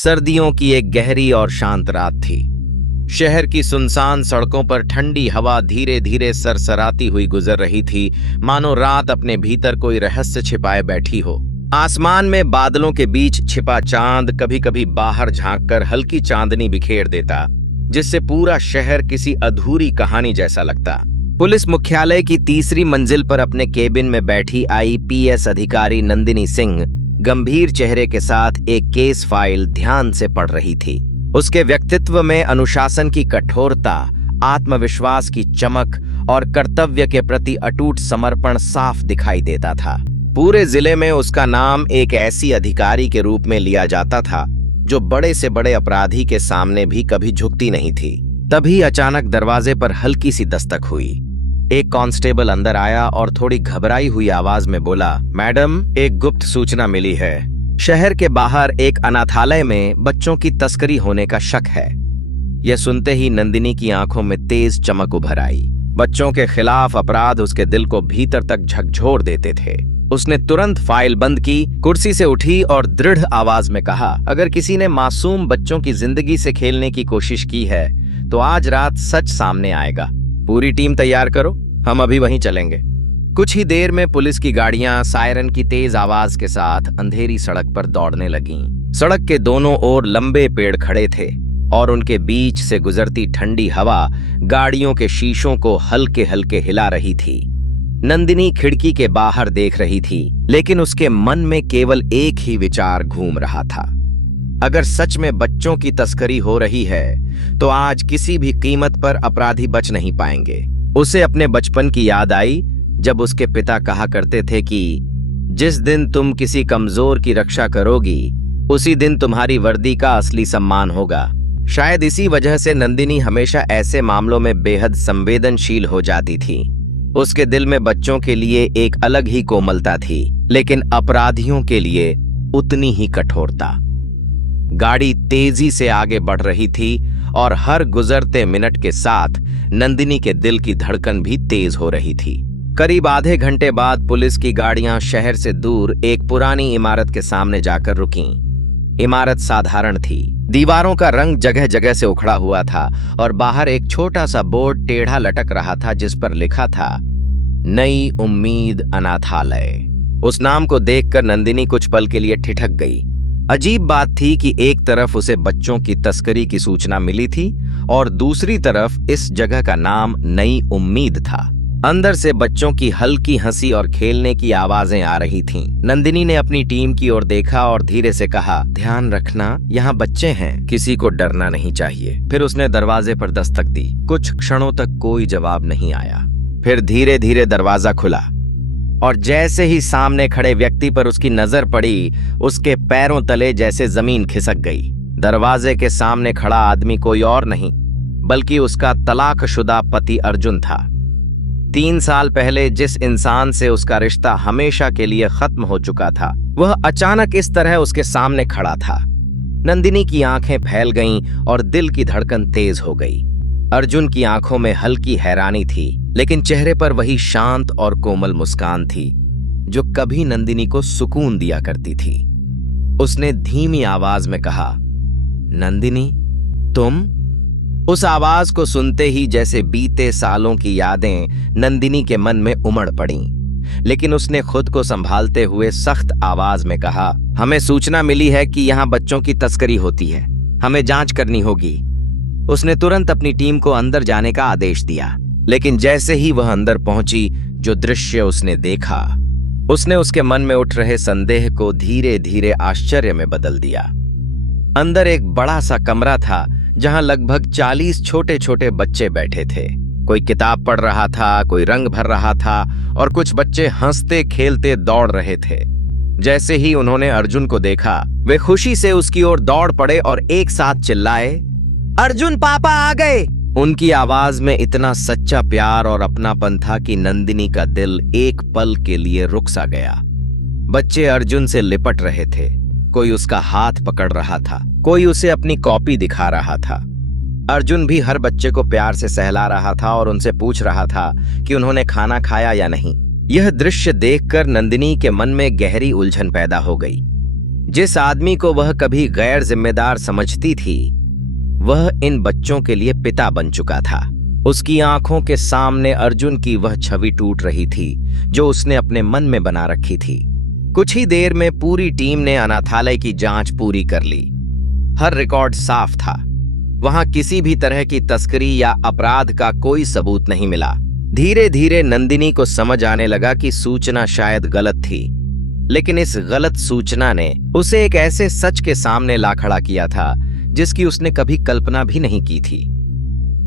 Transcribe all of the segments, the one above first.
सर्दियों की एक गहरी और शांत रात थी। शहर की सुनसान सड़कों पर ठंडी हवा धीरे धीरे सरसराती हुई गुजर रही थी, मानो रात अपने भीतर कोई रहस्य छिपाए बैठी हो। आसमान में बादलों के बीच छिपा चांद कभी कभी बाहर झांककर हल्की चांदनी बिखेर देता, जिससे पूरा शहर किसी अधूरी कहानी जैसा लगता। पुलिस मुख्यालय की तीसरी मंजिल पर अपने केबिन में बैठी आईपीएस अधिकारी नंदिनी सिंह गंभीर चेहरे के साथ एक केस फाइल ध्यान से पढ़ रही थी। उसके व्यक्तित्व में अनुशासन की कठोरता, आत्मविश्वास की चमक और कर्तव्य के प्रति अटूट समर्पण साफ दिखाई देता था। पूरे जिले में उसका नाम एक ऐसी अधिकारी के रूप में लिया जाता था जो बड़े से बड़े अपराधी के सामने भी कभी झुकती नहीं थी। तभी अचानक दरवाजे पर हल्की सी दस्तक हुई। एक कांस्टेबल अंदर आया और थोड़ी घबराई हुई आवाज में बोला, मैडम, एक गुप्त सूचना मिली है। शहर के बाहर एक अनाथालय में बच्चों की तस्करी होने का शक है। यह सुनते ही नंदिनी की आंखों में तेज चमक उभर आई। बच्चों के खिलाफ अपराध उसके दिल को भीतर तक झकझोर देते थे। उसने तुरंत फाइल बंद की, कुर्सी से उठी और दृढ़ आवाज में कहा, अगर किसी ने मासूम बच्चों की जिंदगी से खेलने की कोशिश की है तो आज रात सच सामने आएगा। पूरी टीम तैयार करो, हम अभी वहीं चलेंगे। कुछ ही देर में पुलिस की गाड़ियां सायरन की तेज आवाज के साथ अंधेरी सड़क पर दौड़ने लगीं। सड़क के दोनों ओर लंबे पेड़ खड़े थे और उनके बीच से गुजरती ठंडी हवा गाड़ियों के शीशों को हल्के हल्के हिला रही थी। नंदिनी खिड़की के बाहर देख रही थी, लेकिन उसके मन में केवल एक ही विचार घूम रहा था। अगर सच में बच्चों की तस्करी हो रही है तो आज किसी भी कीमत पर अपराधी बच नहीं पाएंगे। उसे अपने बचपन की याद आई, जब उसके पिता कहा करते थे कि जिस दिन तुम किसी कमजोर की रक्षा करोगी उसी दिन तुम्हारी वर्दी का असली सम्मान होगा। शायद इसी वजह से नंदिनी हमेशा ऐसे मामलों में बेहद संवेदनशील हो जाती थी। उसके दिल में बच्चों के लिए एक अलग ही कोमलता थी, लेकिन अपराधियों के लिए उतनी ही कठोरता। गाड़ी तेजी से आगे बढ़ रही थी और हर गुजरते मिनट के साथ नंदिनी के दिल की धड़कन भी तेज हो रही थी। करीब आधे घंटे बाद पुलिस की गाड़ियां शहर से दूर एक पुरानी इमारत के सामने जाकर रुकीं। इमारत साधारण थी, दीवारों का रंग जगह जगह से उखड़ा हुआ था और बाहर एक छोटा सा बोर्ड टेढ़ा लटक रहा था जिस पर लिखा था, नई उम्मीद अनाथालय। उस नाम को देखकर नंदिनी कुछ पल के लिए ठिठक गई। अजीब बात थी कि एक तरफ उसे बच्चों की तस्करी की सूचना मिली थी और दूसरी तरफ इस जगह का नाम नई उम्मीद था। अंदर से बच्चों की हल्की हंसी और खेलने की आवाजें आ रही थीं। नंदिनी ने अपनी टीम की ओर देखा और धीरे से कहा, ध्यान रखना, यहाँ बच्चे हैं, किसी को डरना नहीं चाहिए। फिर उसने दरवाजे पर दस्तक दी। कुछ क्षणों तक कोई जवाब नहीं आया। फिर धीरे धीरे दरवाजा खुला और जैसे ही सामने खड़े व्यक्ति पर उसकी नजर पड़ी, उसके पैरों तले जैसे जमीन खिसक गई। दरवाजे के सामने खड़ा आदमी कोई और नहीं बल्कि उसका तलाकशुदा पति अर्जुन था। 3 साल पहले जिस इंसान से उसका रिश्ता हमेशा के लिए खत्म हो चुका था, वह अचानक इस तरह उसके सामने खड़ा था। नंदिनी की आंखें फैल गईं और दिल की धड़कन तेज हो गई। अर्जुन की आंखों में हल्की हैरानी थी, लेकिन चेहरे पर वही शांत और कोमल मुस्कान थी जो कभी नंदिनी को सुकून दिया करती थी। उसने धीमी आवाज में कहा, नंदिनी, तुम? उस आवाज को सुनते ही जैसे बीते सालों की यादें नंदिनी के मन में उमड़ पड़ीं, लेकिन उसने खुद को संभालते हुए सख्त आवाज में कहा, हमें सूचना मिली है कि यहाँ बच्चों की तस्करी होती है, हमें जांच करनी होगी। उसने तुरंत अपनी टीम को अंदर जाने का आदेश दिया, लेकिन जैसे ही वह अंदर पहुंची, जो दृश्य उसने देखा उसने उसके मन में उठ रहे संदेह को धीरे धीरे आश्चर्य में बदल दिया। अंदर एक बड़ा सा कमरा था जहां लगभग 40 छोटे छोटे बच्चे बैठे थे। कोई किताब पढ़ रहा था, कोई रंग भर रहा था और कुछ बच्चे हंसते खेलते दौड़ रहे थे। जैसे ही उन्होंने अर्जुन को देखा, वे खुशी से उसकी ओर दौड़ पड़े और एक साथ चिल्लाए, अर्जुन पापा आ गए। उनकी आवाज में इतना सच्चा प्यार और अपनापन था कि नंदिनी का दिल एक पल के लिए रुक सा गया। बच्चे अर्जुन से लिपट रहे थे, कोई उसका हाथ पकड़ रहा था, कोई उसे अपनी कॉपी दिखा रहा था। अर्जुन भी हर बच्चे को प्यार से सहला रहा था और उनसे पूछ रहा था कि उन्होंने खाना खाया या नहीं। यह दृश्य देखकर नंदिनी के मन में गहरी उलझन पैदा हो गई। जिस आदमी को वह कभी गैर जिम्मेदार समझती थी, वह इन बच्चों के लिए पिता बन चुका था। उसकी आंखों के सामने अर्जुन की वह छवि टूट रही थी जो उसने अपने मन में बना रखी थी। कुछ ही देर में पूरी टीम ने अनाथालय की जांच पूरी कर ली। हर रिकॉर्ड साफ था। वहां किसी भी तरह की तस्करी या अपराध का कोई सबूत नहीं मिला। धीरे धीरे नंदिनी को समझ आने लगा कि सूचना शायद गलत थी, लेकिन इस गलत सूचना ने उसे एक ऐसे सच के सामने ला खड़ा किया था जिसकी उसने कभी कल्पना भी नहीं की थी।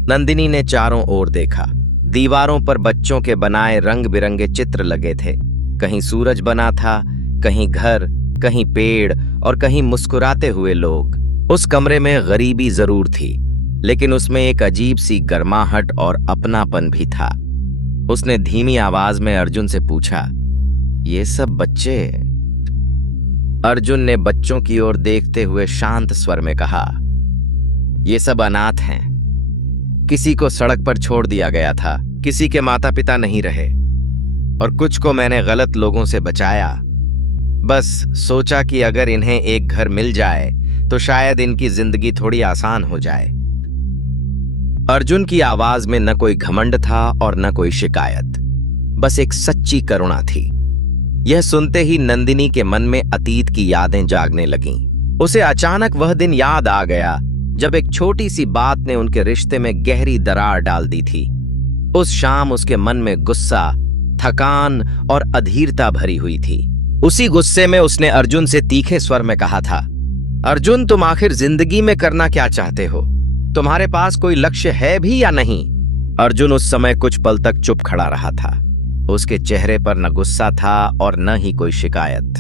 नंदिनी ने चारों ओर देखा। दीवारों पर बच्चों के बनाए रंग बिरंगे चित्र लगे थे। कहीं सूरज बना था, कहीं घर, कहीं पेड़ और कहीं मुस्कुराते हुए लोग। उस कमरे में गरीबी जरूर थी, लेकिन उसमें एक अजीब सी गर्माहट और अपनापन भी था। उसने धीमी आवाज में अर्जुन से पूछा, ये सब बच्चे? अर्जुन ने बच्चों की ओर देखते हुए शांत स्वर में कहा, ये सब अनाथ हैं। किसी को सड़क पर छोड़ दिया गया था, किसी के माता पिता नहीं रहे, और कुछ को मैंने गलत लोगों से बचाया। बस सोचा कि अगर इन्हें एक घर मिल जाए तो शायद इनकी जिंदगी थोड़ी आसान हो जाए। अर्जुन की आवाज में न कोई घमंड था और न कोई शिकायत, बस एक सच्ची करुणा थी। यह सुनते ही नंदिनी के मन में अतीत की यादें जागने लगीं। उसे अचानक वह दिन याद आ गया जब एक छोटी सी बात ने उनके रिश्ते में गहरी दरार डाल दी थी। उस शाम उसके मन में गुस्सा, थकान और अधीरता भरी हुई थी। उसी गुस्से में उसने अर्जुन से तीखे स्वर में कहा था, अर्जुन, तुम आखिर जिंदगी में करना क्या चाहते हो? तुम्हारे पास कोई लक्ष्य है भी या नहीं? अर्जुन उस समय कुछ पल तक चुप खड़ा रहा था। उसके चेहरे पर न गुस्सा था और न ही कोई शिकायत,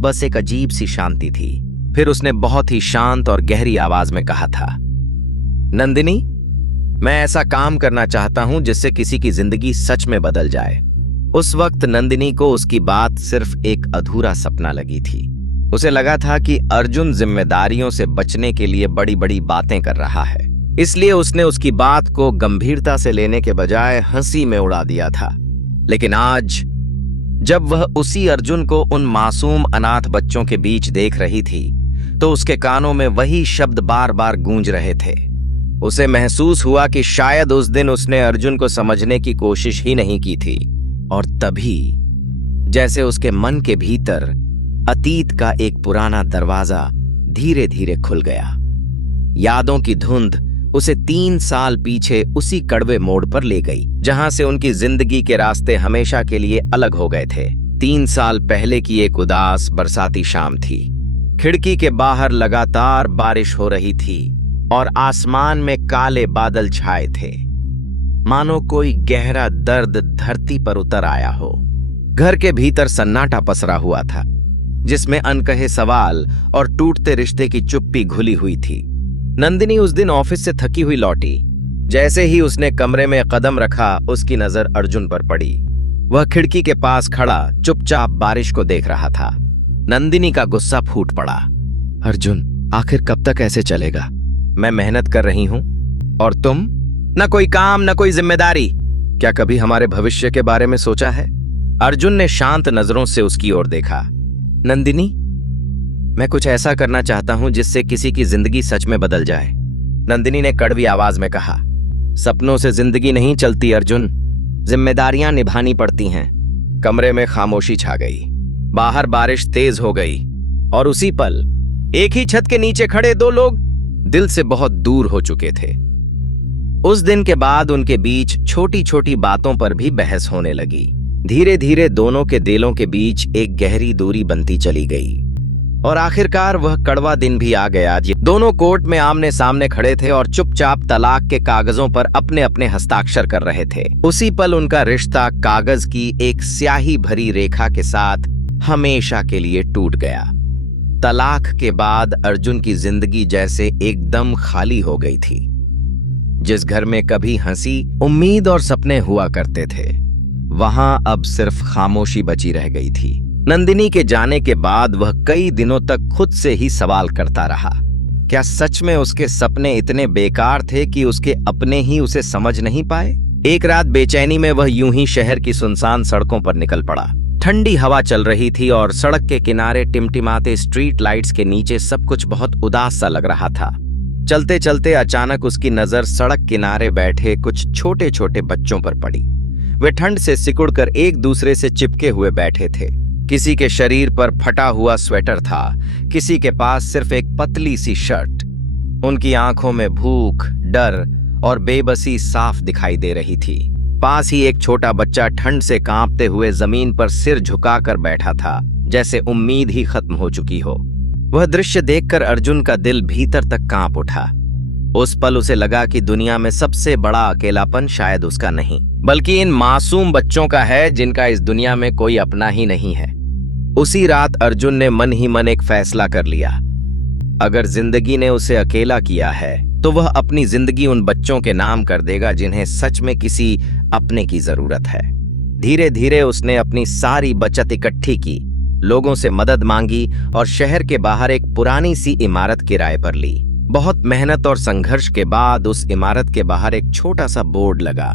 बस एक अजीब सी शांति थी। फिर उसने बहुत ही शांत और गहरी आवाज में कहा था, नंदिनी, मैं ऐसा काम करना चाहता हूं जिससे किसी की जिंदगी सच में बदल जाए। उस वक्त नंदिनी को उसकी बात सिर्फ एक अधूरा सपना लगी थी। उसे लगा था कि अर्जुन जिम्मेदारियों से बचने के लिए बड़ी बड़ी बातें कर रहा है, इसलिए उसने उसकी बात को गंभीरता से लेने के बजाय हंसी में उड़ा दिया था। लेकिन आज जब वह उसी अर्जुन को उन मासूम अनाथ बच्चों के बीच देख रही थी, तो उसके कानों में वही शब्द बार बार गूंज रहे थे। उसे महसूस हुआ कि शायद उस दिन उसने अर्जुन को समझने की कोशिश ही नहीं की थी। और तभी जैसे उसके मन के भीतर अतीत का एक पुराना दरवाजा धीरे धीरे खुल गया। यादों की धुंध उसे 3 साल पीछे उसी कड़वे मोड़ पर ले गई जहां से उनकी जिंदगी के रास्ते हमेशा के लिए अलग हो गए थे। 3 साल पहले की एक उदास बरसाती शाम थी। खिड़की के बाहर लगातार बारिश हो रही थी और आसमान में काले बादल छाए थे, मानो कोई गहरा दर्द धरती पर उतर आया हो। घर के भीतर सन्नाटा पसरा हुआ था, जिसमें अनकहे सवाल और टूटते रिश्ते की चुप्पी घुली हुई थी। नंदिनी उस दिन ऑफिस से थकी हुई लौटी। जैसे ही उसने कमरे में कदम रखा, उसकी नजर अर्जुन पर पड़ी। वह खिड़की के पास खड़ा चुपचाप बारिश को देख रहा था। नंदिनी का गुस्सा फूट पड़ा। अर्जुन, आखिर कब तक ऐसे चलेगा? मैं मेहनत कर रही हूं और तुम? न कोई काम, न कोई जिम्मेदारी। क्या कभी हमारे भविष्य के बारे में सोचा है? अर्जुन ने शांत नजरों से उसकी ओर देखा। नंदिनी, मैं कुछ ऐसा करना चाहता हूं जिससे किसी की जिंदगी सच में बदल जाए। नंदिनी ने कड़वी आवाज में कहा, सपनों से जिंदगी नहीं चलती अर्जुन, जिम्मेदारियां निभानी पड़ती हैं। कमरे में खामोशी छा गई। बाहर बारिश तेज हो गई और उसी पल एक ही छत के नीचे खड़े 2 लोग दिल से बहुत दूर हो चुके थे। उस दिन के बाद उनके बीच छोटी छोटी बातों पर भी बहस होने लगी। धीरे धीरे दोनों के दिलों के बीच एक गहरी दूरी बनती चली गई और आखिरकार वह कड़वा दिन भी आ गया। दोनों कोर्ट में आमने सामने खड़े थे और चुपचाप तलाक के कागजों पर अपने अपने हस्ताक्षर कर रहे थे। उसी पल उनका रिश्ता कागज की एक स्याही भरी रेखा के साथ हमेशा के लिए टूट गया। तलाक के बाद अर्जुन की जिंदगी जैसे एकदम खाली हो गई थी। जिस घर में कभी हंसी, उम्मीद और सपने हुआ करते थे, वहां अब सिर्फ खामोशी बची रह गई थी। नंदिनी के जाने के बाद वह कई दिनों तक खुद से ही सवाल करता रहा, क्या सच में उसके सपने इतने बेकार थे कि उसके अपने ही उसे समझ नहीं पाए? एक रात बेचैनी में वह यूं ही शहर की सुनसान सड़कों पर निकल पड़ा। ठंडी हवा चल रही थी और सड़क के किनारे टिमटिमाते स्ट्रीट लाइट्स के नीचे सब कुछ बहुत उदास सा लग रहा था। चलते चलते अचानक उसकी नजर सड़क किनारे बैठे कुछ छोटे छोटे बच्चों पर पड़ी। वे ठंड से सिकुड़कर एक दूसरे से चिपके हुए बैठे थे। किसी के शरीर पर फटा हुआ स्वेटर था, किसी के पास सिर्फ एक पतली सी शर्ट। उनकी आंखों में भूख, डर और बेबसी साफ दिखाई दे रही थी। पास ही एक छोटा बच्चा ठंड से कांपते हुए जमीन पर सिर झुकाकर बैठा था, जैसे उम्मीद ही खत्म हो चुकी हो। वह दृश्य देखकर अर्जुन का दिल भीतर तक कांप उठा। उस पल उसे लगा कि दुनिया में सबसे बड़ा अकेलापन शायद उसका नहीं, बल्कि इन मासूम बच्चों का है जिनका इस दुनिया में कोई अपना ही नहीं है। उसी रात अर्जुन ने मन ही मन एक फैसला कर लिया। अगर जिंदगी ने उसे अकेला किया है तो वह अपनी जिंदगी उन बच्चों के नाम कर देगा जिन्हें सच में किसी अपने की जरूरत है। धीरे धीरे उसने अपनी सारी बचत इकट्ठी की, लोगों से मदद मांगी और शहर के बाहर एक पुरानी सी इमारत किराए पर ली। बहुत मेहनत और संघर्ष के बाद उस इमारत के बाहर एक छोटा सा बोर्ड लगा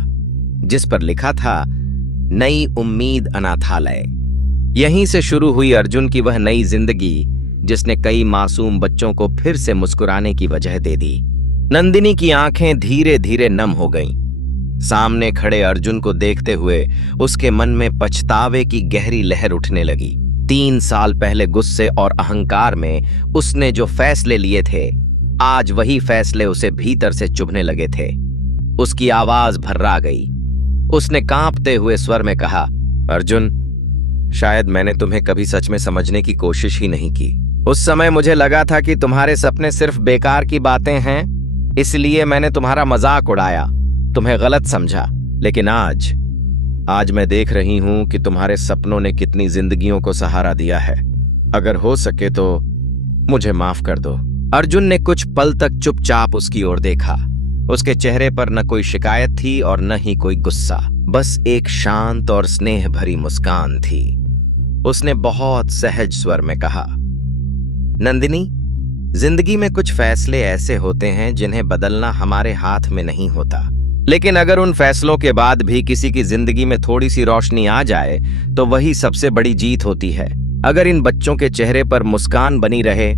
जिस पर लिखा था, नई उम्मीद अनाथालय। यहीं से शुरू हुई अर्जुन की वह नई जिंदगी, जिसने कई मासूम बच्चों को फिर से मुस्कुराने की वजह दे दी। नंदिनी की आंखें धीरे धीरे नम हो गईं। सामने खड़े अर्जुन को देखते हुए उसके मन में पछतावे की गहरी लहर उठने लगी। 3 साल पहले गुस्से और अहंकार में उसने जो फैसले लिए थे, आज वही फैसले उसे भीतर से चुभने लगे थे। उसकी आवाज भर्रा गई। उसने कांपते हुए स्वर में कहा, अर्जुन, शायद मैंने तुम्हें कभी सच में समझने की कोशिश ही नहीं की। उस समय मुझे लगा था कि तुम्हारे सपने सिर्फ बेकार की बातें हैं, इसलिए मैंने तुम्हारा मजाक उड़ाया, तुम्हें गलत समझा। लेकिन आज मैं देख रही हूं कि तुम्हारे सपनों ने कितनी जिंदगियों को सहारा दिया है। अगर हो सके तो मुझे माफ कर दो। अर्जुन ने कुछ पल तक चुपचाप उसकी ओर देखा। उसके चेहरे पर न कोई शिकायत थी और न ही कोई गुस्सा, बस एक शांत और स्नेह भरी मुस्कान थी। उसने बहुत सहज स्वर में कहा, नंदिनी, जिंदगी में कुछ फैसले ऐसे होते हैं जिन्हें बदलना हमारे हाथ में नहीं होता, लेकिन अगर उन फैसलों के बाद भी किसी की जिंदगी में थोड़ी सी रोशनी आ जाए तो वही सबसे बड़ी जीत होती है। अगर इन बच्चों के चेहरे पर मुस्कान बनी रहे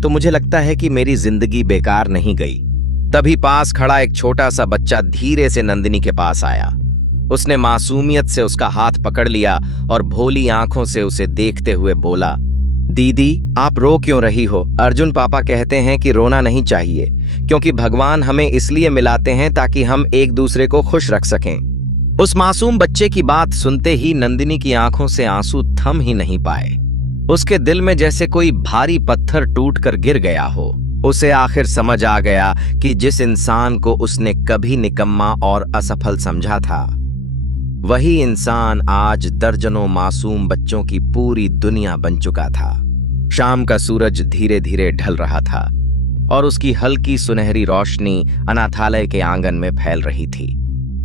तो मुझे लगता है कि मेरी जिंदगी बेकार नहीं गई। तभी पास खड़ा एक छोटा सा बच्चा धीरे से नंदिनी के पास आया। उसने मासूमियत से उसका हाथ पकड़ लिया और भोली आंखों से उसे देखते हुए बोला, दीदी, आप रो क्यों रही हो? अर्जुन पापा कहते हैं कि रोना नहीं चाहिए, क्योंकि भगवान हमें इसलिए मिलाते हैं ताकि हम एक दूसरे को खुश रख सकें। उस मासूम बच्चे की बात सुनते ही नंदिनी की आंखों से आंसू थम ही नहीं पाए। उसके दिल में जैसे कोई भारी पत्थर टूटकर गिर गया हो। उसे आखिर समझ आ गया कि जिस इंसान को उसने कभी निकम्मा और असफल समझा था, वही इंसान आज दर्जनों मासूम बच्चों की पूरी दुनिया बन चुका था। शाम का सूरज धीरे धीरे ढल रहा था और उसकी हल्की सुनहरी रोशनी अनाथालय के आंगन में फैल रही थी।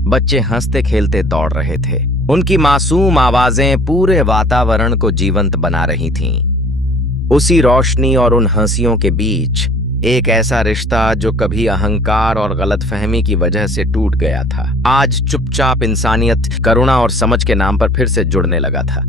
बच्चे हंसते खेलते दौड़ रहे थे। उनकी मासूम आवाजें पूरे वातावरण को जीवंत बना रही थीं। उसी रोशनी और उन हंसियों के बीच एक ऐसा रिश्ता जो कभी अहंकार और गलतफहमी की वजह से टूट गया था, आज चुपचाप इंसानियत, करुणा और समझ के नाम पर फिर से जुड़ने लगा था।